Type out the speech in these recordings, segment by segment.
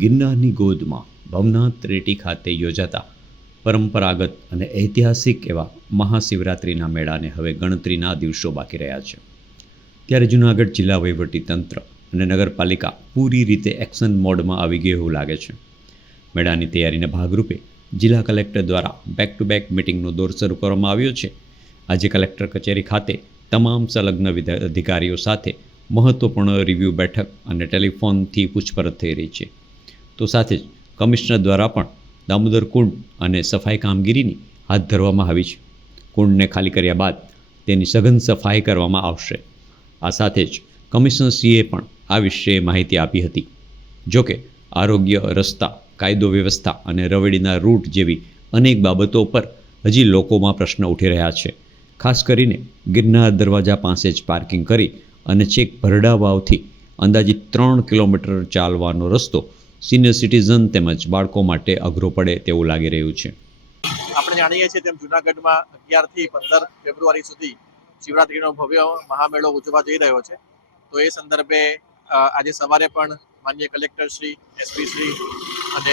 ગિરનારની ગોદમાં ભવનાથ રેટી ખાતે યોજાતા પરંપરાગત અને ઐતિહાસિક એવા મહાશિવરાત્રિના મેળાને હવે ગણતરીના દિવસો બાકી રહ્યા છે. ત્યારે જૂનાગઢ જિલ્લા વહીવટીતંત્ર અને નગરપાલિકા પૂરી રીતે એક્શન મોડમાં આવી ગયું એવું લાગે છે. મેળાની તૈયારીના ભાગરૂપે જિલ્લા કલેક્ટર દ્વારા બેક ટુ બેક મિટિંગનો દોર શરૂ કરવામાં આવ્યો છે. આજે કલેક્ટર કચેરી ખાતે તમામ સંલગ્ન અધિકારીઓ સાથે મહત્વપૂર્ણ રિવ્યૂ બેઠક અને ટેલિફોનથી પૂછપરછ થઈ રહી છે. તો સાથે જ કમિશનર દ્વારા પણ દામોદર કુંડ અને સફાઈ કામગીરીની હાથ ધરવામાં આવી છે. કુંડને ખાલી કર્યા બાદ તેની સઘન સફાઈ કરવામાં આવશે. આ સાથે જ કમિશનરશ્રીએ પણ આ વિશે માહિતી આપી હતી. જોકે આરોગ્ય, રસ્તા, કાયદો વ્યવસ્થા અને રવેડીના રૂટ જેવી અનેક બાબતો પર હજી લોકોમાં પ્રશ્ન ઉઠી રહ્યા છે. ખાસ કરીને ગિરનાર દરવાજા પાસે જ પાર્કિંગ કરી અને છેક ભરડા વાવથી અંદાજિત 3 કિલોમીટર ચાલવાનો રસ્તો સિનિયર સિટીઝન તેમજ બાળકો માટે અઘરો પડે તેવું લાગી રહ્યું છે. આપણે જાણીએ છીએ તેમ જૂનાગઢમાં 11 થી 15 ફેબ્રુઆરી સુધી શિવરાત્રીનો ભવ્ય મહામેળો ઉજવવા જઈ રહ્યો છે. તો એ સંદર્ભે આજે સવારે પણ માનનીય કલેક્ટર શ્રી, એસપી શ્રી અને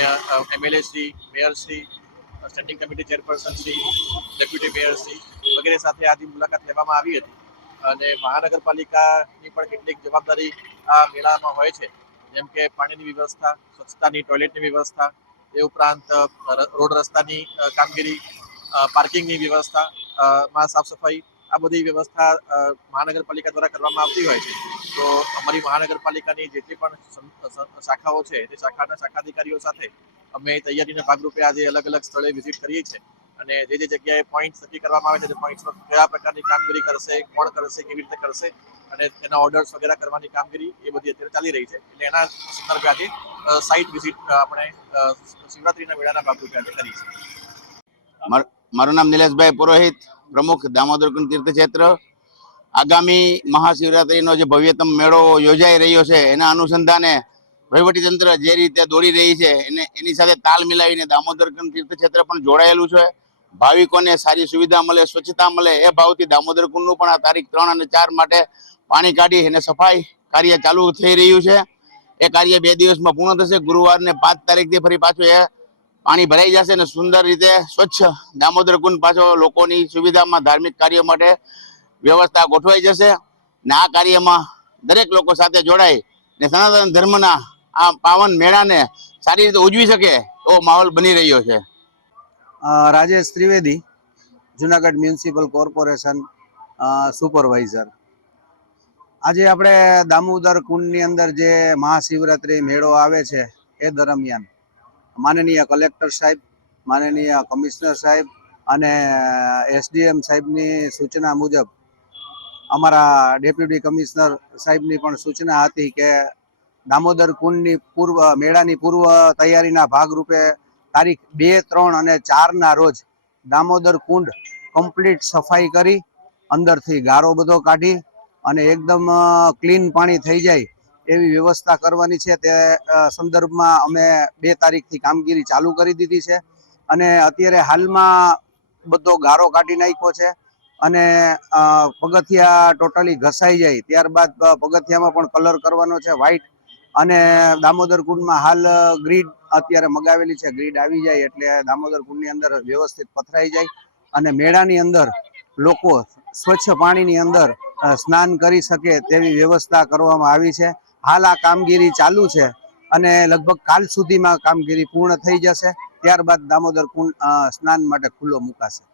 MLA Shri, mayor Shri, standing committee chairperson Shri, deputy mayor Shri વગેરે સાથે આજે મુલાકાત લેવામાં આવી હતી. અને મહાનગરપાલિકાની પણ કેટલીક જવાબદારી આ મેળામાં હોય છે, જેમ કે પાણીની વ્યવસ્થા, સ્વચ્છતાની, ટોયલેટની વ્યવસ્થા, એ ઉપરાંત રોડ રસ્તાની કામગીરી, પાર્કિંગની વ્યવસ્થા, સાફ સફાઈ, આ બધી વ્યવસ્થા મહાનગરપાલિકા દ્વારા કરવામાં આવતી હોય છે. તો અમારી મહાનગરપાલિકાની જેટલી પણ શાખાઓ છે તે શાખાના શાખાધિકારીઓ સાથે અમે તૈયારીના ભાગરૂપે આજે અલગ અલગ સ્થળે વિઝિટ કરીએ છીએ અને જે જગ્યાએ પોઈન્ટ નક્કી કરવામાં આવે છે તે પોઈન્ટ્સ પર કયા પ્રકારની કામગીરી કરશે, કોણ કરશે, કેવી રીતે કરશે અને એના ઓર્ડર્સ વગેરે કરવાની કામગીરી એ બધી અત્યારે ચાલી રહી છે. એટલે એના સંદર્ભે આજે સાઇટ વિઝિટ આપણે શિવરાત્રીના મેળાના ભાગરૂપે આજે કરી છે. મારું નામ નિલેશભાઈ પુરોહિત, પ્રમુખ દામોદર કુંડ તીર્થક્ષેત્ર. આગામી મહાશિવરાત્રીનો જે ભવ્યતમ મેળો યોજાઈ રહ્યો છે એના અનુસંધાને વહીવટીતંત્ર જે રીતે દોડી રહી છે એની સાથે તાલ મિલાવીને દામોદર કુંડ તીર્થક્ષેત્ર પણ જોડાયેલું છે. ભાવિકોને સારી સુવિધા મળે, સ્વચ્છતા મળે એ ભાવથી દામોદર કુંડનું પણ આ તારીખ 3 અને 4 માટે પાણી કાઢી અને સફાઈ કાર્ય ચાલુ થઈ રહ્યું છે. એ કાર્ય 2 દિવસમાં પૂર્ણ થશે. ગુરુવારને 5 તારીખથી ફરી પાછું એ પાણી ભરાઈ જશે અને સુંદર રીતે સ્વચ્છ દામોદર કુંડ પાછો લોકોની સુવિધામાં ધાર્મિક કાર્યો માટે વ્યવસ્થા ગોઠવાઈ જશે. ને આ કાર્યમાં દરેક લોકો સાથે જોડાઈ ને સનાતન ધર્મના આ પાવન મેળાને સારી રીતે ઉજવી શકે એવો માહોલ બની રહ્યો છે. Rajesh Trivedi, Junagadh municipal corporation supervisor. આજે આપણે દામોદર કુંડની અંદર જે મહાશિવરાત્રિ મેળો આવે છે એ દરમિયાન માનનીય કલેક્ટર સાહેબ, માનનીય કમિશનર સાહેબ અને એસડીએમ સાહેબની સૂચના મુજબ અમારા ડેપ્યુટી કમિશનર સાહેબની પણ સૂચના હતી કે દામોદર કુંડની મેળાની પૂર્વ તૈયારીના ભાગરૂપે તારીખ 2, 3 અને 4ના રોજ દામોદર કુંડ કમ્પ્લીટ સફાઈ કરી અંદરથી ગારો બધો કાઢી અને એકદમ ક્લીન પાણી થઈ જાય એવી વ્યવસ્થા કરવાની છે. તે સંદર્ભમાં અમે 2 તારીખથી કામગીરી ચાલુ કરી દીધી છે અને અત્યારે હાલમાં બધો ગારો કાઢી નાખ્યો છે અને પગથિયા ટોટલી ઘસાઈ જાય ત્યારબાદ પગથિયામાં પણ કલર કરવાનો છે વ્હાઈટ. અને દામોદર કુંડમાં હાલ ગ્રીડ અત્યારે મગાવેલી છે. ગ્રીડ આવી જાય એટલે દામોદર કુંડની અંદર વ્યવસ્થિત પથરાઈ જાય અને મેળાની અંદર લોકો સ્વચ્છ પાણીની અંદર સ્નાન કરી શકે તેવી વ્યવસ્થા કરવામાં આવી છે. હાલ આ કામગીરી ચાલુ છે અને લગભગ કાલ સુધીમાં કામગીરી પૂર્ણ થઈ જશે. ત્યારબાદ દામોદર કુંડ સ્નાન માટે ખુલ્લો મુકાશે.